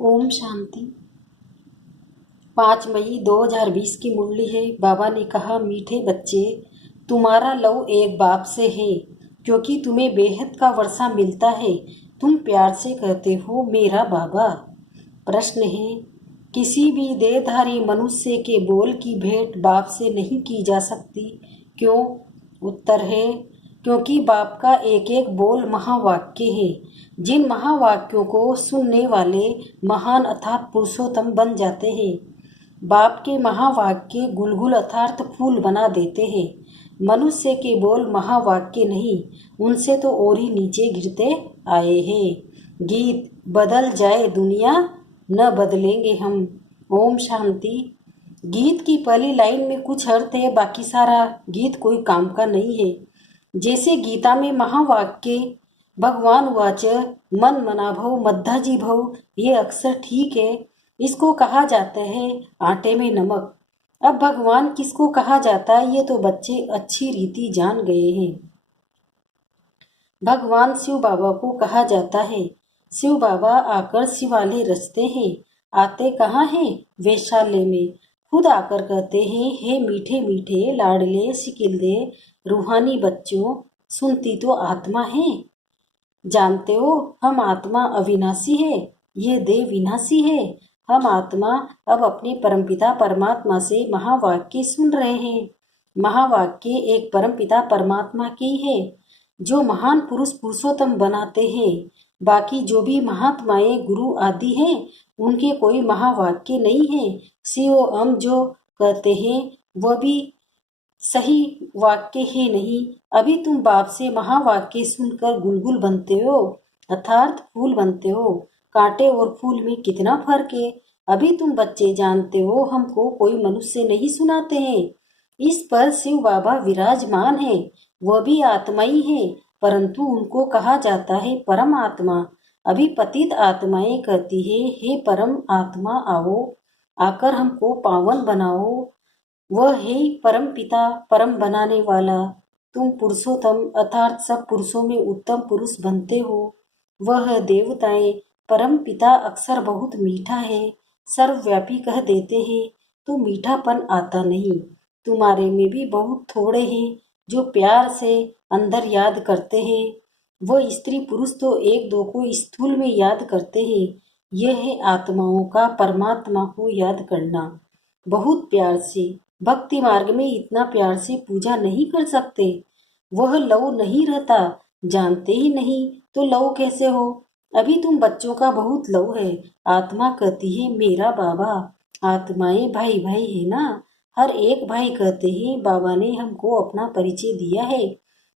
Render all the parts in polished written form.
ओम शांति। 5 मई 2020 की मुरली है। बाबा ने कहा, मीठे बच्चे, तुम्हारा लव एक बाप से है, क्योंकि तुम्हें बेहद का वर्षा मिलता है। तुम प्यार से कहते हो, मेरा बाबा। प्रश्न है, किसी भी देहधारी मनुष्य के बोल की भेंट बाप से नहीं की जा सकती, क्यों? उत्तर है, क्योंकि बाप का एक एक बोल महावाक्य है। जिन महावाक्यों को सुनने वाले महान अर्थात पुरुषोत्तम बन जाते हैं। बाप के महावाक्य गुलगुल अर्थात फूल बना देते हैं। मनुष्य के बोल महावाक्य नहीं, उनसे तो और ही नीचे गिरते आए हैं। गीत बदल जाए दुनिया, न बदलेंगे हम। ओम शांति। गीत की पहली लाइन में कुछ अर्थ है, बाकी सारा गीत कोई काम का नहीं है। जैसे गीता में महावाक्य भगवान वाच मन मना भव मद्धाजी भव, ये अक्सर ठीक है। इसको कहा जाता है आटे में नमक। अब भगवान किसको कहा जाता है, ये तो बच्चे अच्छी रीति जान गए हैं। भगवान शिव बाबा को कहा जाता है। शिव बाबा आकर शिवालय रचते हैं। आते कहाँ हैं? वैशाल्य में। खुद आकर कहते हैं, हे मीठे मीठे लाडले सिकिलदे रूहानी बच्चों, सुनती तो आत्मा है। जानते हो, हम आत्मा अविनाशी है, ये देह विनाशी है। हम आत्मा अब अपने परमपिता परमात्मा से महावाक्य सुन रहे हैं। महावाक्य एक परमपिता परमात्मा की है, जो महान पुरुष पुरुषोत्तम बनाते हैं। बाकी जो भी महात्माएं गुरु आदि हैं, उनके कोई महावाक्य नहीं है। शिव हम जो कहते हैं वह भी सही वाक्य है नहीं। अभी तुम बाप से महावाक्य सुनकर गुलगुल बनते हो, अर्थात फूल बनते हो। कांटे और फूल में कितना फर्क है, अभी तुम बच्चे जानते हो। हमको कोई मनुष्य नहीं सुनाते हैं। इस पर शिव बाबा विराजमान है। वह भी आत्मा ही है, परंतु उनको कहा जाता है परम आत्मा। अभी पतित आत्माएं कहती है, हे परम आत्मा आओ, आकर हमको पावन बनाओ। वह है परम पिता, परम बनाने वाला। तुम पुरुषोत्तम अर्थात सब पुरुषों में उत्तम पुरुष बनते हो। वह देवताएं परम पिता अक्सर बहुत मीठा है, सर्वव्यापी कह देते हैं, तो मीठापन आता नहीं। तुम्हारे में भी बहुत थोड़े हैं जो प्यार से अंदर याद करते हैं। वह स्त्री पुरुष तो एक दो को स्थूल में याद करते हैं। यह है आत्माओं का परमात्मा को याद करना। बहुत प्यार से भक्ति मार्ग में इतना प्यार से पूजा नहीं कर सकते। वह लव नहीं रहता, जानते ही नहीं तो लव कैसे हो? अभी तुम बच्चों का बहुत लव है। आत्मा कहती है, मेरा बाबा। आत्माएं भाई भाई है ना, हर एक भाई कहते हैं, बाबा ने हमको अपना परिचय दिया है।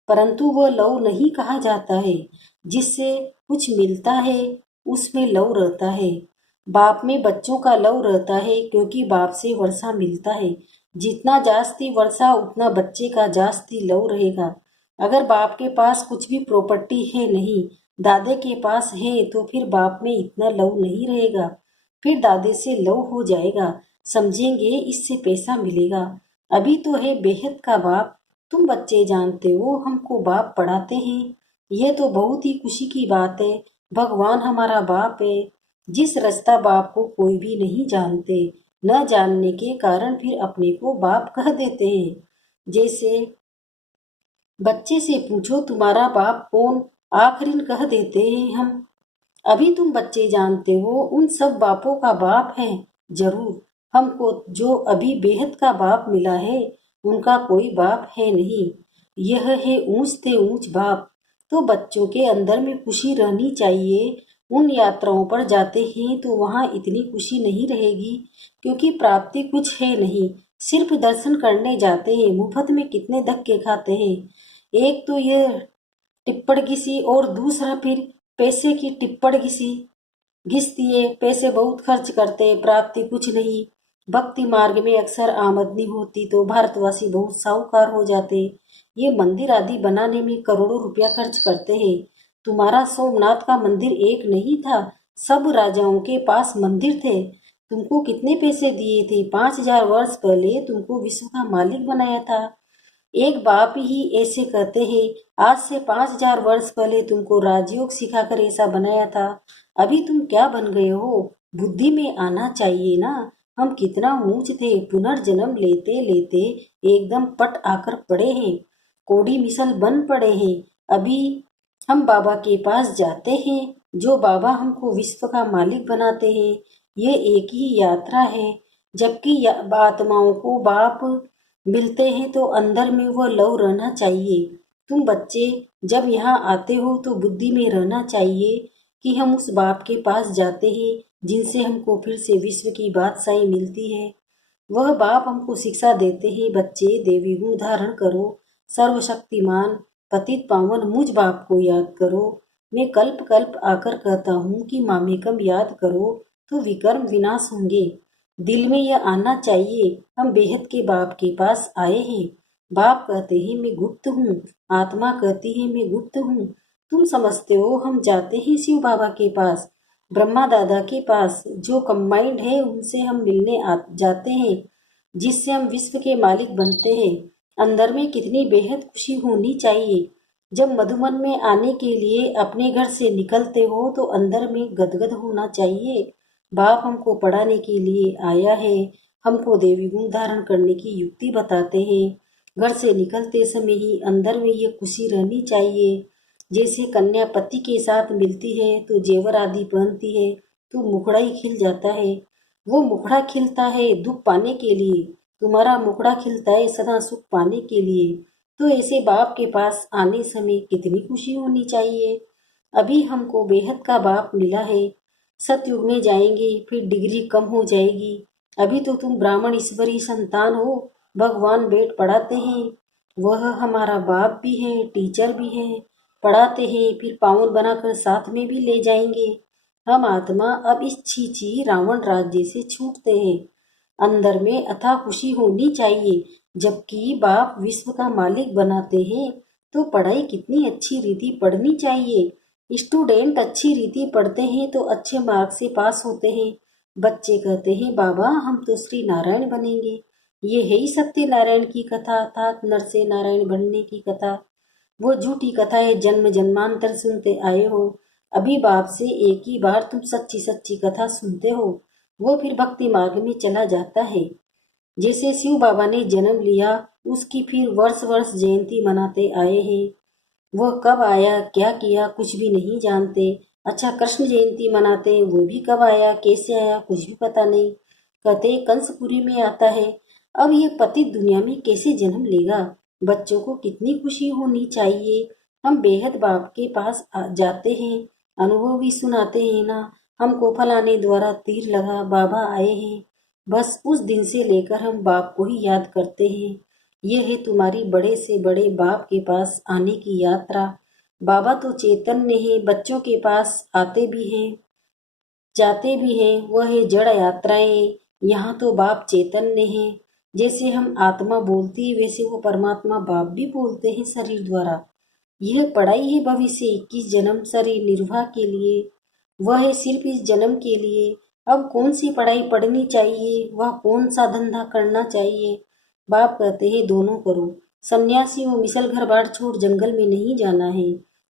परंतु वह लव नहीं कहा जाता है। जिससे कुछ मिलता है उसमें लव रहता है। बाप में बच्चों का लव रहता है, क्योंकि बाप से वर्षा मिलता है। जितना जास्ती वर्षा उतना बच्चे का जास्ती लव रहेगा। अगर बाप के पास कुछ भी प्रॉपर्टी है नहीं, दादे के पास है, तो फिर बाप में इतना लव नहीं रहेगा। फिर दादे से लव हो जाएगा, समझेंगे इससे पैसा मिलेगा। अभी तो है बेहद का बाप। तुम बच्चे जानते हो, हमको बाप पढ़ाते हैं। ये तो बहुत ही खुशी की बात है। भगवान हमारा बाप है। जिस रास्ता बाप को कोई भी नहीं जानते, न जानने के कारण फिर अपने को बाप कह देते हैं। जैसे बच्चे से पूछो, तुम्हारा बाप कौन? आखिरीन कह देते हैं हम। अभी तुम बच्चे जानते हो, उन सब बापों का बाप है जरूर। हमको जो अभी बेहद का बाप मिला है, उनका कोई बाप है नहीं। यह है ऊंच से ऊंच बाप। तो बच्चों के अंदर में खुशी रहनी चाहिए। उन यात्राओं पर जाते हैं तो वहाँ इतनी खुशी नहीं रहेगी, क्योंकि प्राप्ति कुछ है नहीं। सिर्फ दर्शन करने जाते हैं, मुफ्त में कितने धक्के खाते हैं। एक तो यह टिप्पण घिसी, और दूसरा फिर पैसे की टिप्पण घिसी घिसती है। पैसे बहुत खर्च करते, प्राप्ति कुछ नहीं। भक्ति मार्ग में अक्सर आमदनी होती तो भारतवासी बहुत साहूकार हो जाते। ये मंदिर आदि बनाने में करोड़ों रुपया खर्च करते हैं। तुम्हारा सोमनाथ का मंदिर एक नहीं था, सब राजाओं के पास मंदिर थे। तुमको कितने पैसे दिए थे? 5000 वर्ष पहले तुमको विश्व का मालिक बनाया था। एक बाप ही ऐसे कहते हैं, आज से 5000 वर्ष पहले तुमको राजयोग सिखाकर ऐसा बनाया था, अभी तुम क्या बन गए हो? बुद्धि में आना चाहिए ना। हम कितना ऊंच थे, पुनर्जन्म लेते लेते एकदम पट आकर पड़े हैं, कोड़ी मिसल बन पड़े हैं। अभी हम बाबा के पास जाते हैं, जो बाबा हमको विश्व का मालिक बनाते हैं। ये एक ही यात्रा है। जबकि आत्माओं को बाप मिलते हैं तो अंदर में वो लव रहना चाहिए। तुम बच्चे जब यहाँ आते हो तो बुद्धि में रहना चाहिए कि हम उस बाप के पास जाते हैं जिनसे हमको फिर से विश्व की बादशाही मिलती है। वह बाप हमको शिक्षा देते हैं, बच्चे देवी गुण धारण करो, सर्वशक्तिमान पतित पावन मुझ बाप को याद करो। मैं कल्प कल्प आकर कहता हूँ कि मामेकम याद करो तो विकर्म विनाश होंगे। दिल में यह आना चाहिए, हम बेहद के बाप के पास आए हैं। बाप कहते हैं मैं गुप्त हूँ, आत्मा कहती है मैं गुप्त हूँ। तुम समझते हो हम जाते हैं शिव बाबा के पास, ब्रह्मा दादा के पास, जो कंबाइंड है उनसे हम मिलने जाते हैं, जिससे हम विश्व के मालिक बनते हैं। अंदर में कितनी बेहद खुशी होनी चाहिए। जब मधुबन में आने के लिए अपने घर से निकलते हो तो अंदर में गदगद होना चाहिए। बाप हमको पढ़ाने के लिए आया है, हमको देवी गुण धारण करने की युक्ति बताते हैं। घर से निकलते समय ही अंदर में ये खुशी रहनी चाहिए। जैसे कन्या पति के साथ मिलती है तो जेवर आदि पहनती है तो मुखड़ा ही खिल जाता है। वो मुखड़ा खिलता है दुख पाने के लिए, तुम्हारा मुखड़ा खिलता है सदा सुख पाने के लिए। तो ऐसे बाप के पास आने समय कितनी खुशी होनी चाहिए। अभी हमको बेहद का बाप मिला है, सतयुग में जाएंगे फिर डिग्री कम हो जाएगी। अभी तो तुम ब्राह्मण ईश्वरी संतान हो, भगवान बेट पढ़ाते हैं। वह हमारा बाप भी है, टीचर भी है, पढ़ाते हैं, फिर पावन बनाकर साथ में भी ले जाएंगे। हम आत्मा अब इस छीछी रावण राज्य से छूटते हैं। अंदर में अथाह खुशी होनी चाहिए। जबकि बाप विश्व का मालिक बनाते हैं तो पढ़ाई कितनी अच्छी रीति पढ़नी चाहिए। स्टूडेंट अच्छी रीति पढ़ते हैं तो अच्छे मार्क्स से पास होते हैं। बच्चे कहते हैं बाबा हम तो श्री नारायण बनेंगे। ये है ही सत्यनारायण की कथा, अर्थात नर से नारायण बनने की कथा। वो झूठी कथा है, जन्म जन्मांतर सुनते आए हो। अभी बाप से एक ही बार तुम सच्ची सच्ची कथा सुनते हो, वो फिर भक्ति मार्ग में चला जाता है। जैसे शिव बाबा ने जन्म लिया, उसकी फिर वर्ष वर्ष जयंती मनाते आए हैं। वह कब आया क्या किया कुछ भी नहीं जानते। अच्छा कृष्ण जयंती मनाते, वो भी कब आया कैसे आया कुछ भी पता नहीं। कहते कंसपुरी में आता है। अब ये पतित दुनिया में कैसे जन्म लेगा। बच्चों को कितनी खुशी होनी चाहिए। हम बेहद बाप के पास जाते हैं, अनुभव भी सुनाते हैं ना। हमको फलाने द्वारा तीर लगा, बाबा आए हैं। बस उस दिन से लेकर हम बाप को ही याद करते हैं। ये है तुम्हारी बड़े से बड़े बाप के पास आने की यात्रा। बाबा तो चैतन्य है, बच्चों के पास आते भी हैं जाते भी हैं, वह है जड़ यात्राएं। यहाँ तो बाप चैतन्य है। जैसे हम आत्मा बोलती है वैसे वो परमात्मा बाप भी बोलते हैं शरीर द्वारा। यह पढ़ाई है भविष्य 21 जन्म शरीर निर्वाह के लिए, वह है सिर्फ इस जन्म के लिए। अब कौन सी पढ़ाई पढ़नी चाहिए, वह कौन सा धंधा करना चाहिए। बाप कहते हैं दोनों करो। सन्यासी वो मिसल घर बार छोड़ जंगल में नहीं जाना है।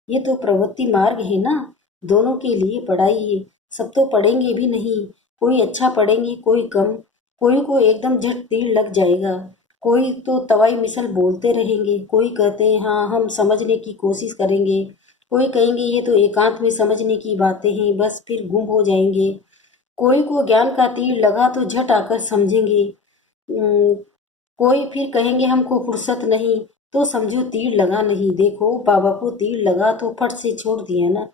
ये तो प्रवृत्ति मार्ग है ना। दोनों के लिए पढ़ाई है। सब तो पढ़ेंगे भी नहीं, कोई अच्छा पढ़ेंगे कोई कम। कोई को एकदम झट तीर लग जाएगा, कोई तो तवाई मिसल बोलते रहेंगे। कोई कहते हैं हाँ हम समझने की कोशिश करेंगे, कोई कहेंगे ये तो एकांत में समझने की बातें हैं, बस फिर गुम हो जाएंगे। कोई को ज्ञान का तीर लगा तो झट आकर समझेंगे। कोई फिर कहेंगे हमको फुर्सत नहीं, तो समझो तीर लगा नहीं। देखो बाबा को तीर लगा तो फट से छोड़ दिया ना।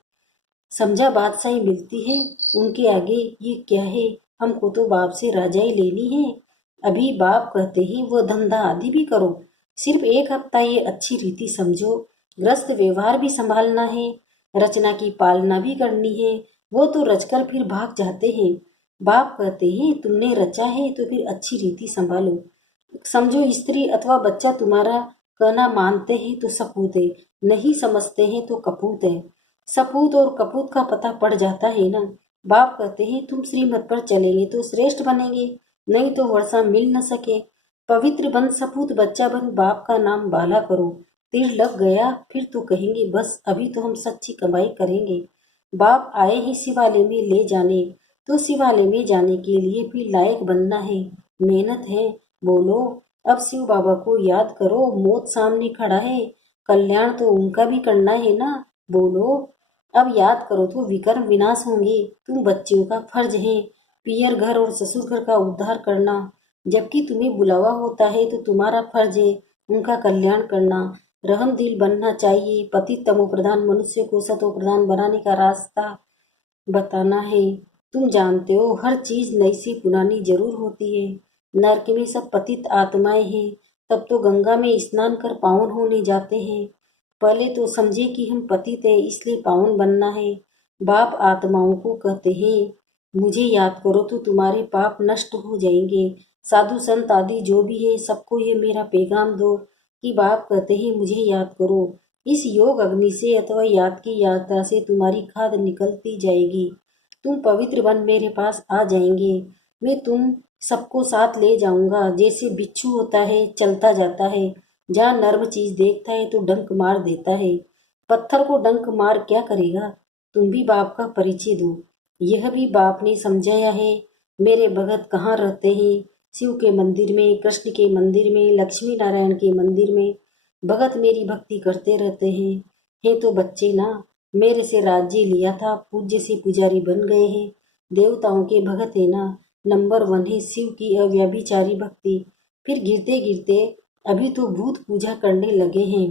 समझा बादशाही मिलती है उनके आगे, ये क्या है। हमको तो बाप से राजाई लेनी है। अभी बाप कहते हैं वो धंधा आदि भी करो, सिर्फ एक हफ्ता ये अच्छी रीति समझो। ग्रस्त व्यवहार भी संभालना है, रचना की पालना भी करनी है। वो तो रचकर फिर भाग जाते हैं। बाप कहते हैं तुमने रचा है तो फिर अच्छी रीति संभालो। समझो स्त्री अथवा बच्चा तुम्हारा कहना मानते हैं तो सपूत है, नहीं समझते हैं तो कपूत है। सपूत और कपूत का पता पड़ जाता है ना। बाप कहते हैं तुम श्रीमत पर चलेंगे तो श्रेष्ठ बनेंगे, नहीं तो वर्षा मिल न सके। पवित्र बन, सपूत बच्चा बन, बाप का नाम बाला करो। तीर लग गया फिर तो कहेंगे बस अभी तो हम सच्ची कमाई करेंगे। बाप आए ही शिवालय में ले जाने, तो शिवालय में जाने के लिए भी लायक बनना है, मेहनत है। बोलो, अब शिव बाबा को याद करो, मौत सामने खड़ा है, कल्याण तो उनका भी करना है ना। बोलो, अब याद करो तो विकर्म विनाश होंगे। तुम बच्चियों का फर्ज है पियर घर और ससुर घर का उद्धार करना। जबकि तुम्हें बुलावा होता है तो तुम्हारा फर्ज है उनका कल्याण करना। रहम दिल बनना चाहिए, पति तमो प्रधान मनुष्य को सतो प्रधान बनाने का रास्ता बताना है। तुम जानते हो हर चीज नई से पुरानी जरूर होती है। नरक में सब पतित आत्माएं हैं, तब तो गंगा में स्नान कर पावन होने जाते हैं। पहले तो समझे कि हम पतित है इसलिए पावन बनना है। बाप आत्माओं को कहते हैं मुझे याद करो तो तुम्हारे पाप नष्ट हो जाएंगे। साधु संत आदि जो भी है सबको ये मेरा पैगाम दो कि बाप कहते हैं मुझे याद करो। इस योग अग्नि से अथवा याद की यात्रा से तुम्हारी खाद निकलती जाएगी। तुम पवित्र बन मेरे पास आ जाएंगे। मैं तुम सबको साथ ले जाऊंगा। जैसे बिच्छू होता है चलता जाता है, जहाँ नर्म चीज देखता है तो डंक मार देता है। पत्थर को डंक मार क्या करेगा। तुम भी बाप का परिचय दो। यह भी बाप ने समझाया है। मेरे भगत कहाँ रहते हैं? शिव के मंदिर में, कृष्ण के मंदिर में, लक्ष्मी नारायण के मंदिर में। भगत मेरी भक्ति करते रहते हैं। हे तो बच्चे ना, मेरे से राज्य लिया था, पूज्य से पुजारी बन गए हैं। देवताओं के भगत है ना। नंबर 1 है शिव की अव्यभिचारी भक्ति। फिर गिरते गिरते अभी तो भूत पूजा करने लगे हैं।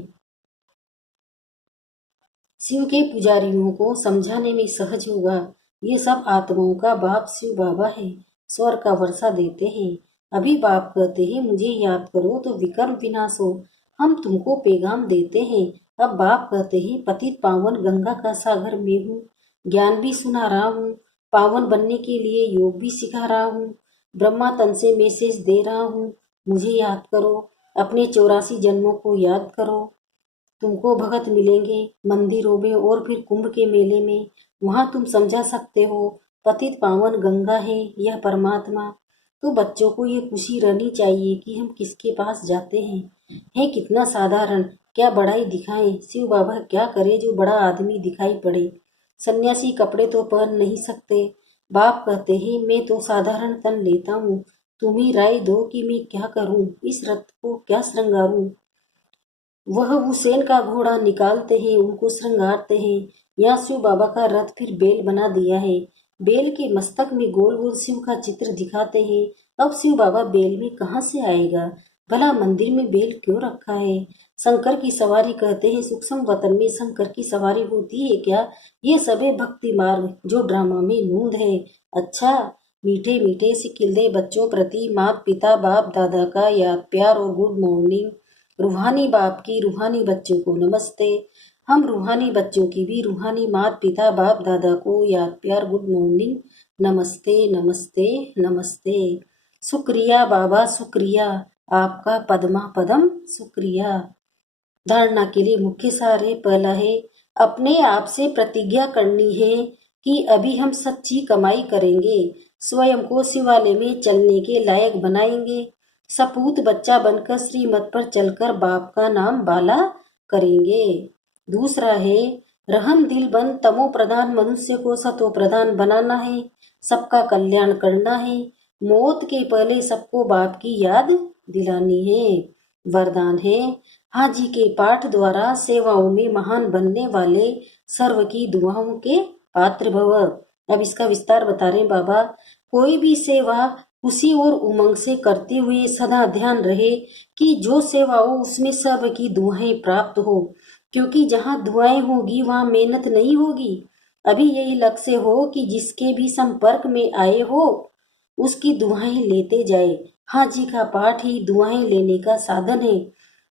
शिव के पुजारियों को समझाने में सहज होगा। ये सब आत्माओं का बाप शिव बाबा है, स्वर का वर्षा देते हैं। अभी बाप कहते हैं मुझे याद करो तो विकर्म विनाश हो। हम तुमको पैगाम देते हैं। अब बाप कहते हैं पतित पावन गंगा का सागर में हूँ, ज्ञान भी सुना रहा हूँ, पावन बनने के लिए योग भी सिखा रहा हूँ, ब्रह्मा तन से मैसेज दे रहा हूँ। मुझे याद करो, अपने 84 जन्मों को याद करो। तुमको भगत मिलेंगे मंदिरों में और फिर कुंभ के मेले में। वहां तुम समझा सकते हो पतित पावन गंगा है यह परमात्मा। तो बच्चों को ये खुशी रहनी चाहिए कि हम किसके पास जाते हैं। है कितना साधारण, क्या बड़ाई दिखाएं। शिव बाबा क्या करे जो बड़ा आदमी दिखाई पड़े। सन्यासी कपड़े तो पहन नहीं सकते। बाप कहते हैं मैं तो साधारण तन लेता हूँ, तुम ही राय दो कि मैं क्या करूँ, इस रथ को क्या श्रृंगारूं। वह हुसैन का घोड़ा निकालते हैं, उनको श्रृंगारते हैं। यहाँ शिव बाबा का रथ फिर बेल बना दिया है। बेल के मस्तक में गोल गोल शिव का चित्र दिखाते हैं। अब शिव बाबा बेल में कहाँ से आएगा। भला मंदिर में बेल क्यों रखा है। शंकर की सवारी कहते हैं, सूक्ष्म वतन में शंकर की सवारी होती है क्या। ये सबे भक्ति मार्ग जो ड्रामा में नूंद है। अच्छा, मीठे मीठे सिकिल्दे बच्चों प्रति माता पिता बाप दादा का याद प्यार और गुड मॉर्निंग। रूहानी बाप की रूहानी बच्चों को नमस्ते। हम रूहानी बच्चों की भी रूहानी माता पिता बाप दादा को याद प्यार गुड मॉर्निंग। नमस्ते नमस्ते नमस्ते। शुक्रिया बाबा शुक्रिया, आपका पद्मा पदम शुक्रिया। धारणा के लिए मुख्य सार है। पहला है अपने आप से प्रतिज्ञा करनी है कि अभी हम सच्ची कमाई करेंगे, स्वयं को शिवालय में चलने के लायक बनाएंगे, सपूत बच्चा बनकर श्रीमत पर चलकर बाप का नाम बाला करेंगे। दूसरा है रहम दिल बन, तमो प्रधान मनुष्य को सतो प्रधान बनाना है, सबका कल्याण करना है, मौत के पहले सबको बाप की याद दिलानी है। वरदान है हाजी के पाठ द्वारा सेवाओं में महान बनने वाले सर्व की दुआओं के पात्र भव। अब इसका विस्तार बता रहे बाबा। कोई भी सेवा खुशी और उमंग से करते हुए सदा ध्यान रहे कि जो सेवा हो उसमें सर्व की दुआएं प्राप्त हो, क्योंकि जहाँ दुआएं होगी वहाँ मेहनत नहीं होगी। अभी यही लक्ष्य हो कि जिसके भी संपर्क में आए हो उसकी दुआएं लेते जाए। हाजी का पाठ ही दुआएं लेने का साधन है।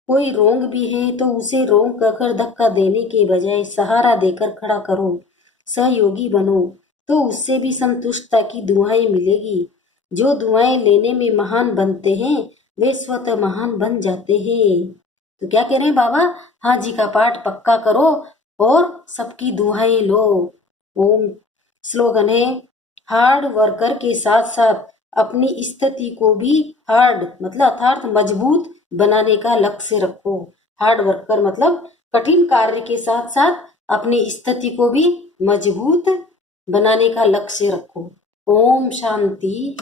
कोई रोंग भी है तो उसे रोंग कहकर धक्का देने के बजाय सहारा देकर खड़ा करो, सहयोगी बनो, तो उससे भी संतुष्टता की दुआएं मिलेगी। जो दुआएं लेने में महान बनते हैं वे स्वतः महान बन जाते हैं। तो क्या कह रहे हैं बाबा, हाजी का पाठ पक्का करो और सबकी दुआएं लो। ओम। स्लोगन है हार्ड वर्कर के साथ साथ अपनी स्थिति को भी हार्ड मतलब अर्थात मजबूत बनाने का लक्ष्य रखो। हार्ड वर्कर मतलब कठिन कार्य के साथ साथ अपनी स्थिति को भी मजबूत बनाने का लक्ष्य रखो। ओम शांति।